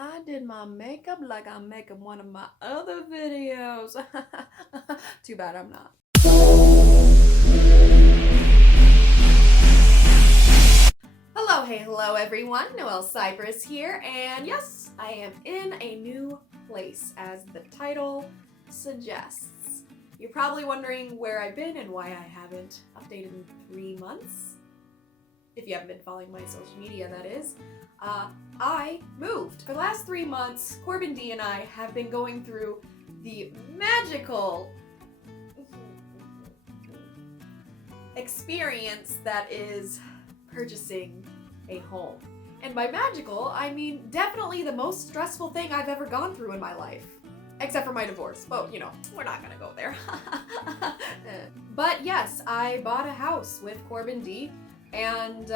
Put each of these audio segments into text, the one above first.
I did my makeup like I'm making one of my other videos. Too bad I'm not. Hello everyone. Noelle Cypress here, and yes, I am in a new place, as the title suggests. You're probably wondering where I've been and why I haven't updated in 3 months. If you haven't been following my social media, that is. I moved. For the last 3 months, Corbin D and I have been going through the magical experience that is purchasing a home. And by magical, I mean definitely the most stressful thing I've ever gone through in my life. Except for my divorce. But, you know, we're not gonna go there. But yes, I bought a house with Corbin D, and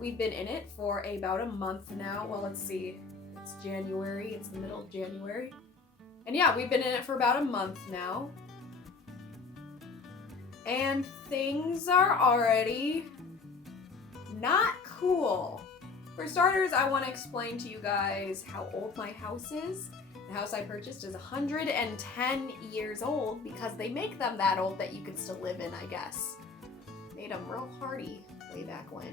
we've been in it for about a month now. Well, let's see. It's January. It's the middle of January. And yeah, we've been in it for about a month now. And things are already not cool. For starters, I want to explain to you guys how old my house is. The house I purchased is 110 years old because they make them that old that you can still live in, I guess. Made them real hardy way back when.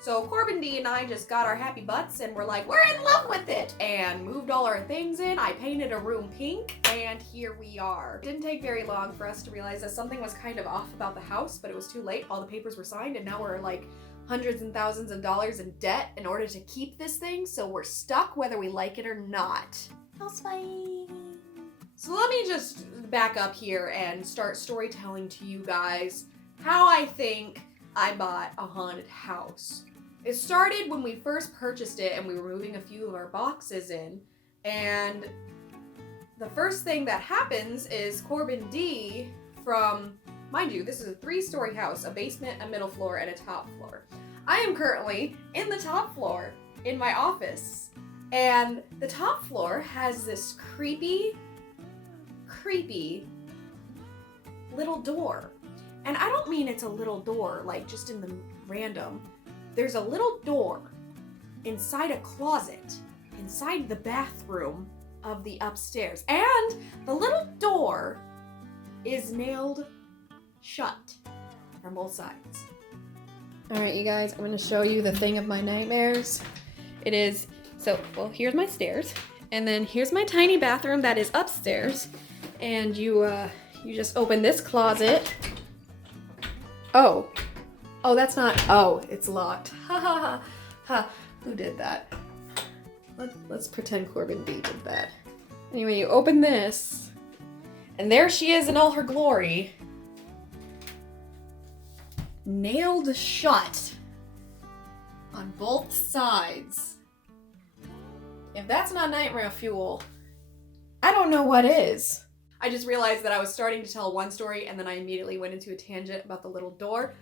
So Corbin D and I just got our happy butts and we're like, we're in love with it! And moved all our things in. I painted a room pink, and here we are. It didn't take very long for us to realize that something was kind of off about the house, but it was too late. All the papers were signed, and now we're like hundreds and thousands of dollars in debt in order to keep this thing, so we're stuck whether we like it or not. House fight. So let me just back up here and start storytelling to you guys how I think I bought a haunted house. It started when we first purchased it and we were moving a few of our boxes in, and the first thing that happens is Corbin D from, mind you, this is a 3-story house, a basement, a middle floor, and a top floor. I am currently in the top floor in my office, and the top floor has this creepy little door. And I don't mean it's a little door, like just in the random. There's a little door inside a closet, inside the bathroom of the upstairs. And the little door is nailed shut from both sides. Alright, you guys, I'm going to show you the thing of my nightmares. It is, well, here's my stairs. And then here's my tiny bathroom that is upstairs. And you just open this closet. Oh, that's not, it's locked. Ha ha ha. Ha, who did that? Let's pretend Corbin D did that. Anyway, you open this, and there she is in all her glory. Nailed shut on both sides. If that's not nightmare fuel, I don't know what is. I just realized that I was starting to tell one story and then I immediately went into a tangent about the little door.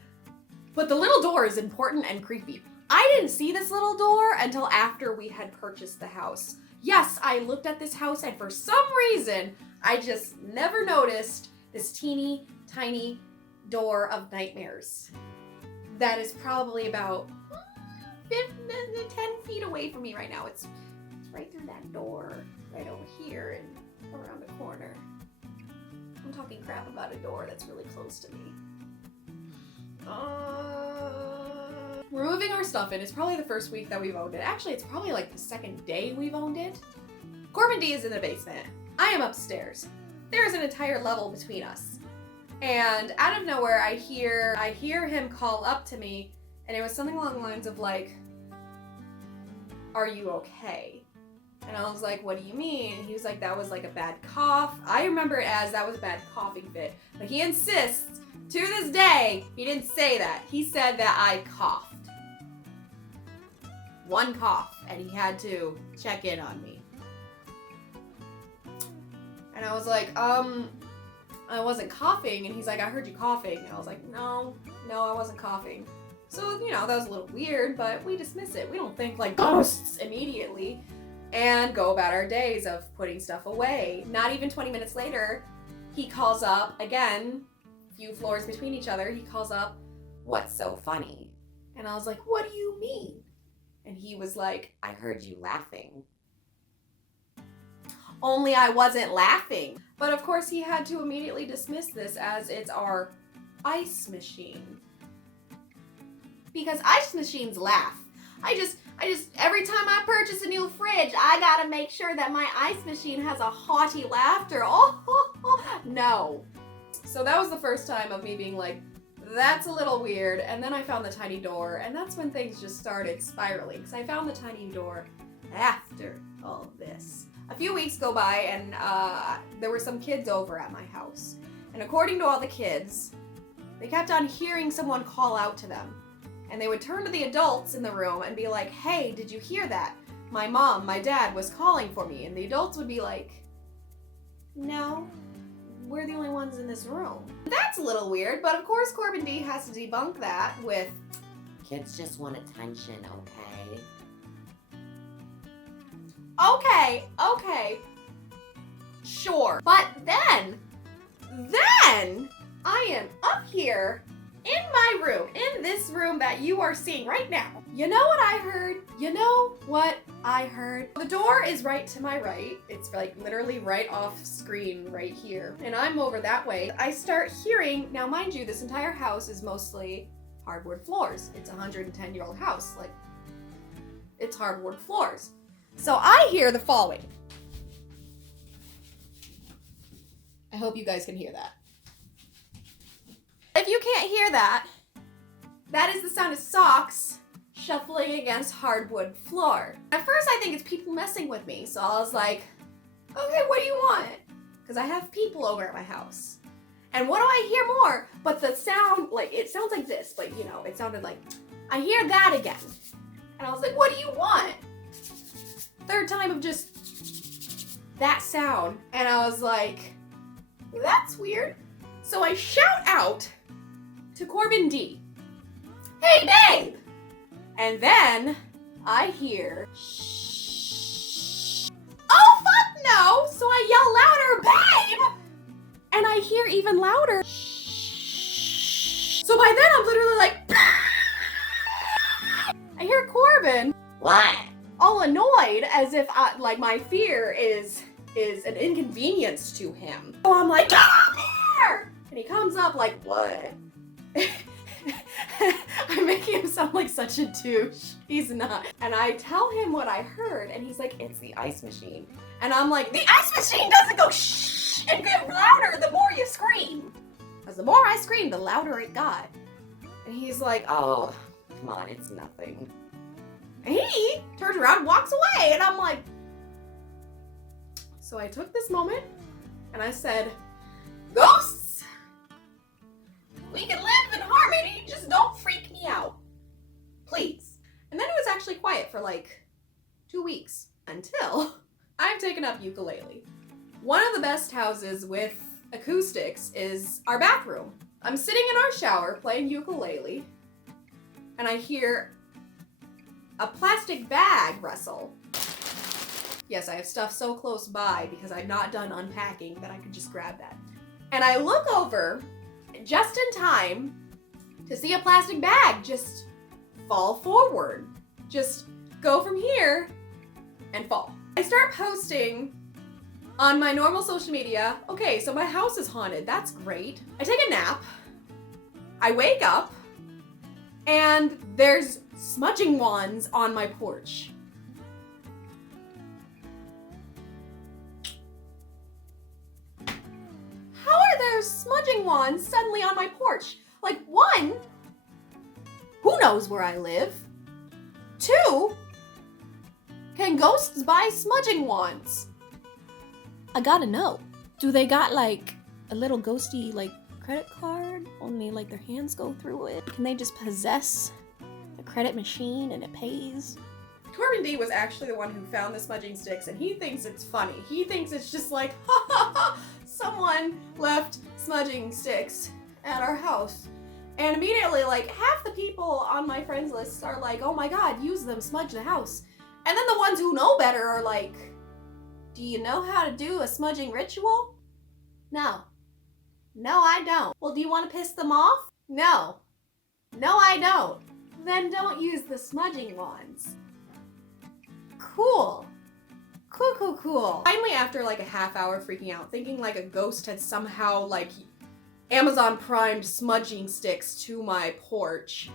But the little door is important and creepy. I didn't see this little door until after we had purchased the house. Yes, I looked at this house and for some reason, I just never noticed this teeny tiny door of nightmares. That is probably about 10 feet away from me right now. It's right through that door, right over here and around the corner. I'm talking crap about a door that's really close to me. We're moving our stuff in. It's probably the first week that we've owned it. Actually, it's probably like the second day we've owned it. Corbin D is in the basement. I am upstairs. There's an entire level between us. And out of nowhere, I hear him call up to me, and it was something along the lines of like, "Are you okay?" And I was like, "What do you mean?" And he was like, "That was like a bad cough." I remember it as that was a bad coughing fit. But he insists, to this day, he didn't say that. He said that I coughed. One cough, and he had to check in on me. And I was like, I wasn't coughing. And he's like, "I heard you coughing." And I was like, no, I wasn't coughing. So, you know, that was a little weird, but we dismiss it. We don't think like ghosts immediately and go about our days of putting stuff away. Not even 20 minutes later, he calls up again, few floors between each other. He calls up, "What's so funny?" And I was like, "What do you mean?" And he was like, "I heard you laughing." only I wasn't laughing. But of course he had to immediately dismiss this as it's our ice machine. Because ice machines laugh. I just, every time I purchase a new fridge, I gotta make sure that my ice machine has a haughty laughter. Oh, no. So that was the first time of me being like, that's a little weird. And then I found the tiny door, and that's when things just started spiraling. Because I found the tiny door after all of this. A few weeks go by, and there were some kids over at my house. And according to all the kids, they kept on hearing someone call out to them. And they would turn to the adults in the room and be like, hey, did you hear that? My mom, my dad was calling for me. And the adults would be like, no, we're the only ones in this room. That's a little weird, but of course Corbin D has to debunk that with, kids just want attention, okay? Okay, sure. But then I am up here in my room, in this room that you are seeing right now. You know what I heard? You know what I heard? The door is right to my right. It's like literally right off screen right here. And I'm over that way. I start hearing, now mind you, this entire house is mostly hardwood floors. It's a 110-year-old house. Like, it's hardwood floors. So I hear the following. I hope you guys can hear that. If you can't hear that, that is the sound of socks shuffling against hardwood floor. At first I think it's people messing with me, so I was like, okay, what do you want? Because I have people over at my house. And what do I hear more? But the sound, like, it sounds like this, but you know, it sounded like, I hear that again. And I was like, what do you want? Third time of just that sound. And I was like, that's weird. So I shout out to Corbin D, hey babe! And then I hear, shh. Oh fuck no! So I yell louder, babe! And I hear even louder, shh. So by then I'm literally like, I hear Corbin. What? All annoyed as if like my fear is an inconvenience to him. So I'm like, come here! And he comes up like, what? I'm making him sound like such a douche. He's not. And I tell him what I heard, and he's like, it's the ice machine. And I'm like, the ice machine doesn't go shh and get louder the more you scream. Because the more I screamed, the louder it got. And he's like, oh, come on, it's nothing. And he turns around and walks away, and I'm like, so I took this moment, and I said, ghosts, we can live in harmony, just don't freak me out, please. And then it was actually quiet for like 2 weeks, until I've taken up ukulele. One of the best houses with acoustics is our bathroom. I'm sitting in our shower playing ukulele, and I hear a plastic bag rustle. Yes, I have stuff so close by because I'm not done unpacking that I could just grab that. And I look over just in time to see a plastic bag just fall forward. Just go from here and fall. I start posting on my normal social media, okay, so my house is haunted, that's great. I take a nap, I wake up, and there's smudging wands on my porch. How are there smudging wands suddenly on my porch? Like, one, who knows where I live? Two, can ghosts buy smudging wands? I gotta know. Do they got like a little ghosty like credit card? Only like their hands go through it? Can they just possess the credit machine and it pays? Corbin D was actually the one who found the smudging sticks, and he thinks it's funny. He thinks it's just like, ha ha ha, someone left smudging sticks at our house. And immediately, like, half the people on my friends list are like, oh my god, use them, smudge the house. And then the ones who know better are like, do you know how to do a smudging ritual? No. No, I don't. Well, do you want to piss them off? No. No, I don't. Then don't use the smudging wands. Cool. Cool, cool, cool. Finally, after like a half hour freaking out, thinking like a ghost had somehow like Amazon Primed smudging sticks to my porch,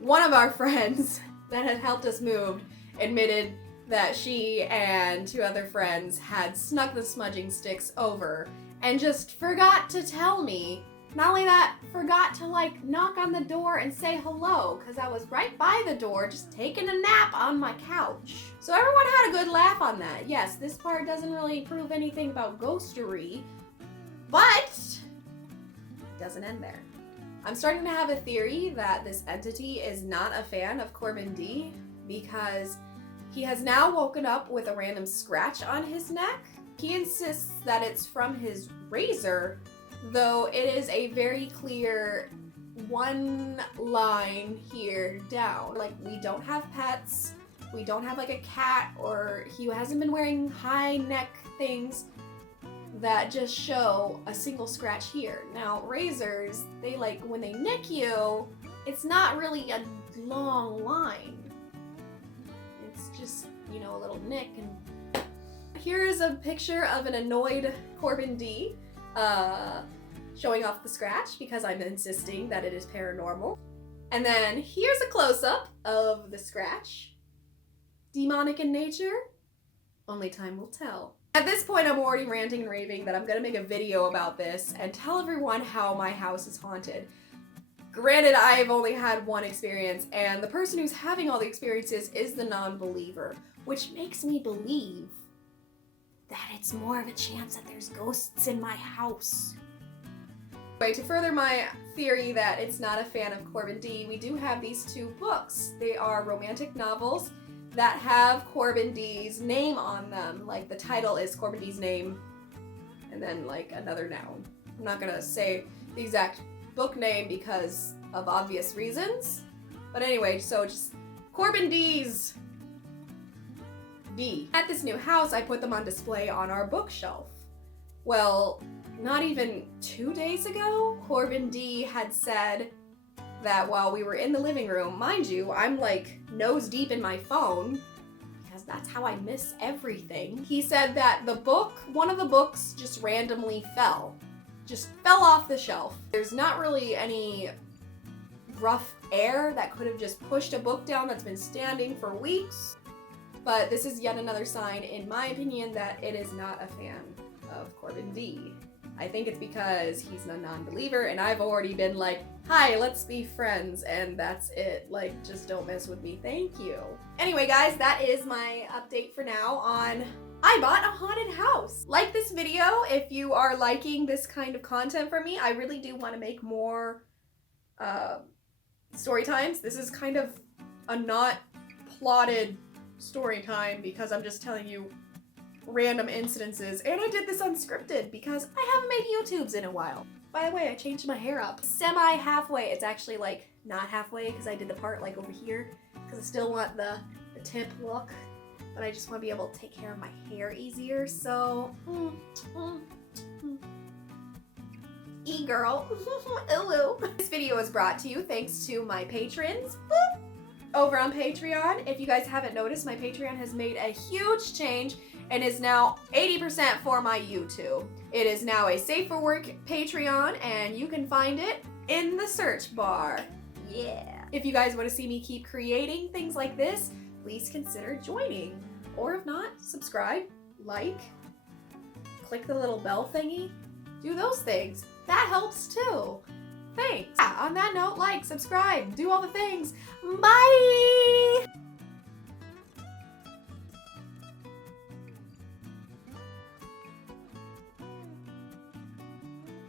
one of our friends that had helped us move admitted that she and two other friends had snuck the smudging sticks over and just forgot to tell me. Not only that, forgot to like knock on the door and say hello, because I was right by the door just taking a nap on my couch. So everyone had a good laugh on that. Yes, this part doesn't really prove anything about ghostery, but it doesn't end there. I'm starting to have a theory that this entity is not a fan of Corbin D because he has now woken up with a random scratch on his neck. He insists that it's from his razor, though it is a very clear one line here down. Like, we don't have pets, we don't have like a cat, or he hasn't been wearing high neck things that just show a single scratch here. Now, razors, they like, when they nick you, it's not really a long line. It's just, you know, a little nick. And here is a picture of an annoyed Corbin D, showing off the scratch because I'm insisting that it is paranormal. And then here's a close-up of the scratch. Demonic in nature? Only time will tell. At this point, I'm already ranting and raving that I'm gonna make a video about this and tell everyone how my house is haunted. Granted, I've only had one experience, and the person who's having all the experiences is the non-believer, which makes me believe that it's more of a chance that there's ghosts in my house. Anyway, to further my theory that it's not a fan of Corbin D, we do have these two books. They are romantic novels that have Corbin D's name on them. Like, the title is Corbin D's name, and then like another noun. I'm not gonna say the exact book name because of obvious reasons. But anyway, so just Corbin D's D. At this new house, I put them on display on our bookshelf. Well, not even 2 days ago, Corbin D had said that while we were in the living room, mind you, I'm like nose deep in my phone because that's how I miss everything. He said that the book, one of the books just randomly fell off the shelf. There's not really any rough air that could have just pushed a book down that's been standing for weeks. But this is yet another sign, in my opinion, that it is not a fan of Corbin D. I think it's because he's a non-believer and I've already been like, hi, let's be friends, and that's it. Like, just don't mess with me, thank you. Anyway, guys, that is my update for now on I bought a haunted house. Like this video if you are liking this kind of content from me. I really do want to make more story times. This is kind of a not plotted story time because I'm just telling you random incidences, and I did this unscripted because I haven't made YouTubes in a while. By the way, I changed my hair up semi-halfway. It's actually like not halfway because I did the part like over here because I still want the tip look, but I just want to be able to take care of my hair easier. So e-girl. Ooh. This video is brought to you thanks to my patrons over on Patreon. If you guys haven't noticed, my Patreon has made a huge change and is now 80% for my YouTube. It is now a Safe for Work Patreon, and you can find it in the search bar. Yeah. If you guys want to see me keep creating things like this, please consider joining. Or if not, subscribe, like, click the little bell thingy, do those things. That helps too. Thanks. Yeah, on that note, like, subscribe, do all the things. Bye!